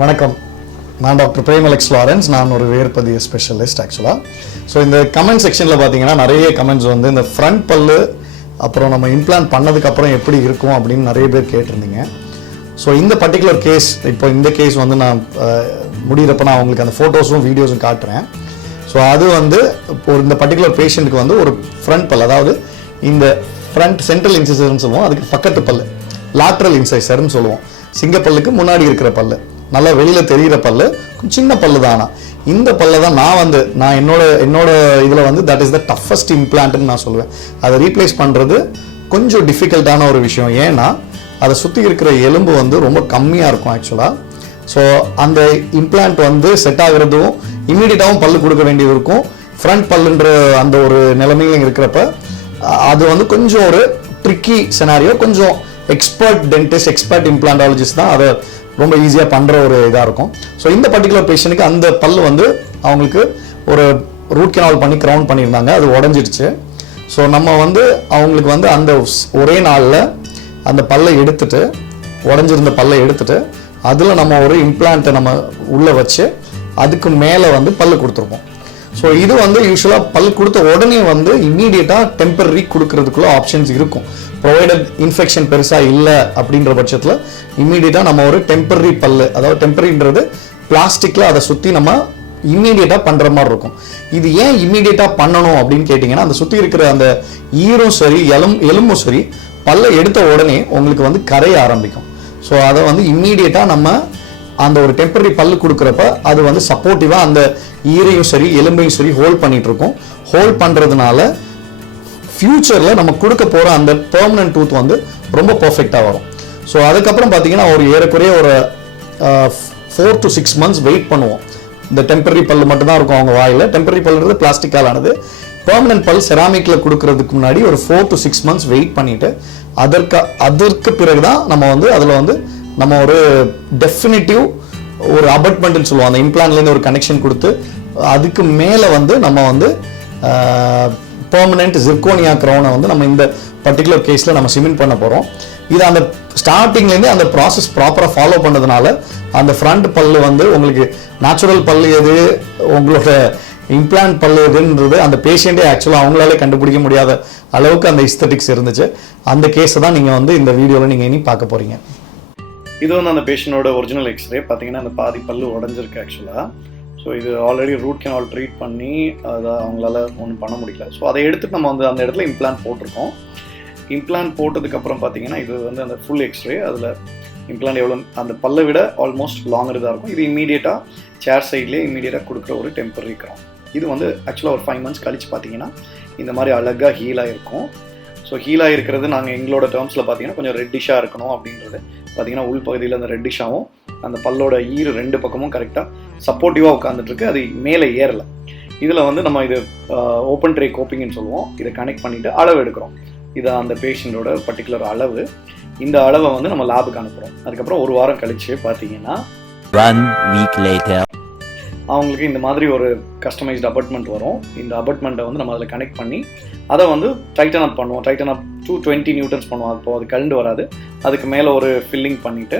வணக்கம், நான் doctor frame Alex Lawrence. நான் ஒரு வேர்பதிய ஸ்பெஷலிஸ்ட் ஆக்சுவலாக. ஸோ இந்த கமெண்ட் செக்ஷனில் பார்த்தீங்கன்னா நிறைய கமெண்ட்ஸ் வந்து இந்த ஃப்ரண்ட் பல்லு அப்புறம் நம்ம இம்ப்ளான்ட் பண்ணதுக்கப்புறம் எப்படி இருக்கும் அப்படின்னு நிறைய பேர் கேட்டிருந்தீங்க. ஸோ இந்த பர்டிகுலர் கேஸ், இப்போ இந்த கேஸ் வந்து நான் முடிகிறப்ப நான் உங்களுக்கு அந்த ஃபோட்டோஸும் வீடியோஸும் காட்டுறேன். ஸோ அது வந்து ஒரு இந்த பர்டிகுலர் பேஷண்ட்டுக்கு வந்து ஒரு ஃப்ரண்ட் பல், அதாவது இந்த ஃப்ரண்ட் சென்ட்ரல் இன்சைசர்னு சொல்லுவோம், அதுக்கு பக்கத்து பல்லு லாட்ரல் இன்சைசர்னு சொல்லுவோம். சிங்கப்பல்லுக்கு முன்னாடி இருக்கிற பல்லு, நல்லா வெளியில் தெரிகிற பல்லு, சின்ன பல்லு தானா. இந்த பல்லை தான் நான் என்னோட இதில் வந்து தட் இஸ் த டஃபஸ்ட் இம்ப்ளான்ட்னு நான் சொல்லுவேன். அதை ரீப்ளேஸ் பண்ணுறது கொஞ்சம் டிஃபிகல்ட்டான ஒரு விஷயம். ஏன்னா அதை சுற்றி இருக்கிற எலும்பு வந்து ரொம்ப கம்மியாக இருக்கும் ஆக்சுவலாக. ஸோ அந்த இம்ப்ளான்ட் வந்து செட் ஆகிறதும் இமீடியட்டாகவும் பல்லு கொடுக்க வேண்டியது இருக்கும். ஃப்ரண்ட் பல்லுன்ற அந்த ஒரு நிலைமையில் இருக்கிறப்ப அது வந்து கொஞ்சம் ஒரு ட்ரிக்கி செனாரியோ. கொஞ்சம் எக்ஸ்பர்ட் டென்டிஸ்ட், எக்ஸ்பர்ட் இம்ப்ளான்டாலஜிஸ்ட் தான் அதை ரொம்ப ஈஸியாக பண்ணுற ஒரு இதாக இருக்கும். ஸோ இந்த பர்டிகுலர் பேஷண்ட்டுக்கு அந்த பல்லு வந்து அவங்களுக்கு ஒரு ரூட் கெனால் பண்ணி க்ரவுன் பண்ணியிருந்தாங்க, அது உடஞ்சிடுச்சு. ஸோ நம்ம வந்து அவங்களுக்கு வந்து அந்த ஒரே நாளில் அந்த பல்லை எடுத்துட்டு, உடஞ்சிருந்த பல்லை எடுத்துட்டு அதில் நம்ம ஒரு இம்ப்ளான்ட்டை நம்ம உள்ளே வச்சு அதுக்கு மேலே வந்து பல்லு கொடுத்துருப்போம். ஸோ இது வந்து யூஸ்வலாக பல் கொடுத்த உடனே வந்து இம்மீடியட்டாக டெம்பரரி கொடுக்கறதுக்குள்ள ஆப்ஷன்ஸ் இருக்கும். ப்ரொவைடட் இன்ஃபெக்ஷன் பெருசாக இல்லை அப்படின்ற பட்சத்தில் இம்மீடியட்டாக நம்ம ஒரு டெம்பரரி பல்லு, அதாவது டெம்பரரின்றது பிளாஸ்டிக்கில் அதை சுற்றி நம்ம இம்மீடியட்டாக பண்ணுற மாதிரி இருக்கும். இது ஏன் இம்மீடியட்டாக பண்ணணும் அப்படின்னு கேட்டிங்கன்னா, அந்த சுற்றி இருக்கிற அந்த ஈரும் சரி எலும்பும் சரி பல்லை எடுத்த உடனே உங்களுக்கு வந்து கரைய ஆரம்பிக்கும். ஸோ அதை வந்து இம்மீடியட்டாக நம்ம அந்த ஒரு டெம்பரரி பல்லு கொடுக்குறப்ப அது வந்து சப்போர்ட்டிவாக அந்த ஈரையும் சரி எலும்பையும் சரி ஹோல்ட் பண்ணிட்டு இருக்கும். ஹோல்ட் பண்ணுறதுனால ஃபியூச்சரில் நம்ம கொடுக்க போகிற அந்த பெர்மனன்ட் டூத் வந்து ரொம்ப பர்ஃபெக்டாக வரும். ஸோ அதுக்கப்புறம் பார்த்தீங்கன்னா ஒரு ஏறக்குறைய ஒரு 4 to 6 months வெயிட் பண்ணுவோம். இந்த டெம்பரரி பல்லு மட்டும்தான் இருக்கும் அவங்க வாயில். டெம்பரரி பல்லுன்றது பிளாஸ்டிக்காலானது. பெர்மனன்ட் பல் செராமிக்கில் கொடுக்கறதுக்கு முன்னாடி ஒரு 4 to 6 months வெயிட் பண்ணிவிட்டு அதற்கு பிறகு தான் நம்ம வந்து அதில் வந்து நம்ம ஒரு டெஃபினிட்டிவ் ஒரு அபட்மெண்ட்னு சொல்லுவோம். அந்த இம்ப்ளான்ட்லேருந்து ஒரு கனெக்ஷன் கொடுத்து அதுக்கு மேலே வந்து நம்ம வந்து பெர்மனன்ட் ஜிர்கோனியா க்ரௌனை வந்து நம்ம இந்த பர்டிகுலர் கேஸில் நம்ம சிமெண்ட் பண்ண போகிறோம். இது அந்த ஸ்டார்டிங்லேருந்து அந்த ப்ராசஸ் ப்ராப்பராக ஃபாலோ பண்ணதுனால அந்த ஃப்ரண்ட் பல்லு வந்து உங்களுக்கு நேச்சுரல் பல்லு எது, உங்களோட இம்ப்ளான்ட் பல்லு எதுன்றது அந்த பேஷண்ட்டே ஆக்சுவலாக அவங்களாலே கண்டுபிடிக்க முடியாத அளவுக்கு அந்த இஸ்தட்டிக்ஸ் இருந்துச்சு. அந்த கேஸை தான் நீங்கள் வந்து இந்த வீடியோவில் நீங்கள் இனி பார்க்க போகிறீங்க. இது வந்து அந்த பேஷண்டோட ஒரிஜினல் எக்ஸ்ரே. பார்த்தீங்கன்னா அந்த பாதி பல்லு உடஞ்சிருக்கு ஆக்சுவலாக. ஸோ இது ஆல்ரெடி ரூட் கெனால் ட்ரீட் பண்ணி அதை அவங்களால ஒன்றும் பண்ண முடியல. ஸோ அதை எடுத்துட்டு நம்ம வந்து அந்த இடத்துல இம்ப்ளான்ட் போட்டிருக்கோம். இம்ப்ளான்ட் போட்டதுக்கப்புறம் பார்த்தீங்கன்னா இது வந்து அந்த ஃபுல் எக்ஸ்ரே. அதில் இம்ப்ளான்ட் எவ்வளோ அந்த பல்லை விட ஆல்மோஸ்ட் லாங்கர் தான் இருக்கும். இது இம்மீடியட்டாக சேர் சைட்லேயே இம்மீடியட்டாக கொடுக்குற ஒரு டெம்பரரி க்ரௌன். இது வந்து ஆக்சுவலாக ஒரு 5 months கழிச்சு பார்த்தீங்கன்னா இந்த மாதிரி அழகாக ஹீலாக இருக்கும். ஸோ ஹீலாக இருக்கிறது நாங்கள் எங்களோட டேர்ம்ஸில் பார்த்தீங்கன்னா கொஞ்சம் ரெட்டிஷாக இருக்கணும் அப்படின்றது. பார்த்தீங்கன்னா உள்பகுதியில் அந்த ரெட்டிஷாகவும் அந்த பல்லோட ஈரு 2 பக்கமும் கரெக்டாக சப்போர்ட்டிவாக உட்காந்துட்ருக்கு, அது மேலே ஏறலை. இதில் வந்து நம்ம இது ஓப்பன் ட்ரே கோப்பிங்னு சொல்லுவோம். இதை கனெக்ட் பண்ணிவிட்டு அளவு எடுக்கிறோம். இது அந்த பேஷண்ட்டோட பர்டிகுலர் அளவு. இந்த அளவை வந்து நம்ம லேபுக்கு அனுப்புகிறோம். அதுக்கப்புறம் 1 வாரம் கழிச்சு பார்த்தீங்கன்னா 1 week later அவங்களுக்கு இந்த மாதிரி ஒரு கஸ்டமைஸ்டு அபார்ட்மெண்ட் வரும். இந்த அபார்ட்மெண்ட்டை வந்து நம்ம அதில் கனெக்ட் பண்ணி அதை வந்து டைட்டன் அப் பண்ணுவோம். டைட்டன் அப் 220 Newtons பண்ணுவோம். அப்போ அது கழண்டு வராது. அதுக்கு மேலே ஒரு ஃபில்லிங் பண்ணிவிட்டு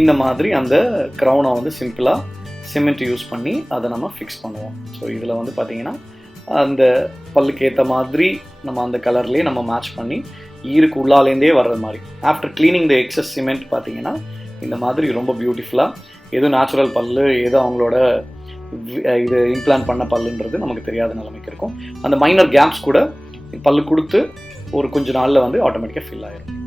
இந்த மாதிரி அந்த க்ரௌனை வந்து சிம்பிளாக சிமெண்ட் யூஸ் பண்ணி அதை நம்ம ஃபிக்ஸ் பண்ணுவோம். ஸோ இதில் வந்து பார்த்திங்கன்னா அந்த பல்லுக்கு ஏற்ற மாதிரி நம்ம அந்த கலர்லேயே நம்ம மேட்ச் பண்ணி ஈருக்கு உள்ளாலேருந்தே வர்ற மாதிரி after cleaning the excess cement பார்த்தீங்கன்னா இந்த மாதிரி ரொம்ப பியூட்டிஃபுல்லாக எது நேச்சுரல் பல்லு எது அவங்களோட இது இம்ப்ளான்ட் பண்ண பல்லுன்றது நமக்கு தெரியாத நிலைமைக்கு இருக்கும். அந்த மைனர் கேப்ஸ் கூட பல்லு கொடுத்து ஒரு கொஞ்ச நாளில் வந்து ஆட்டோமேட்டிக்காக ஃபில் ஆயிடும்.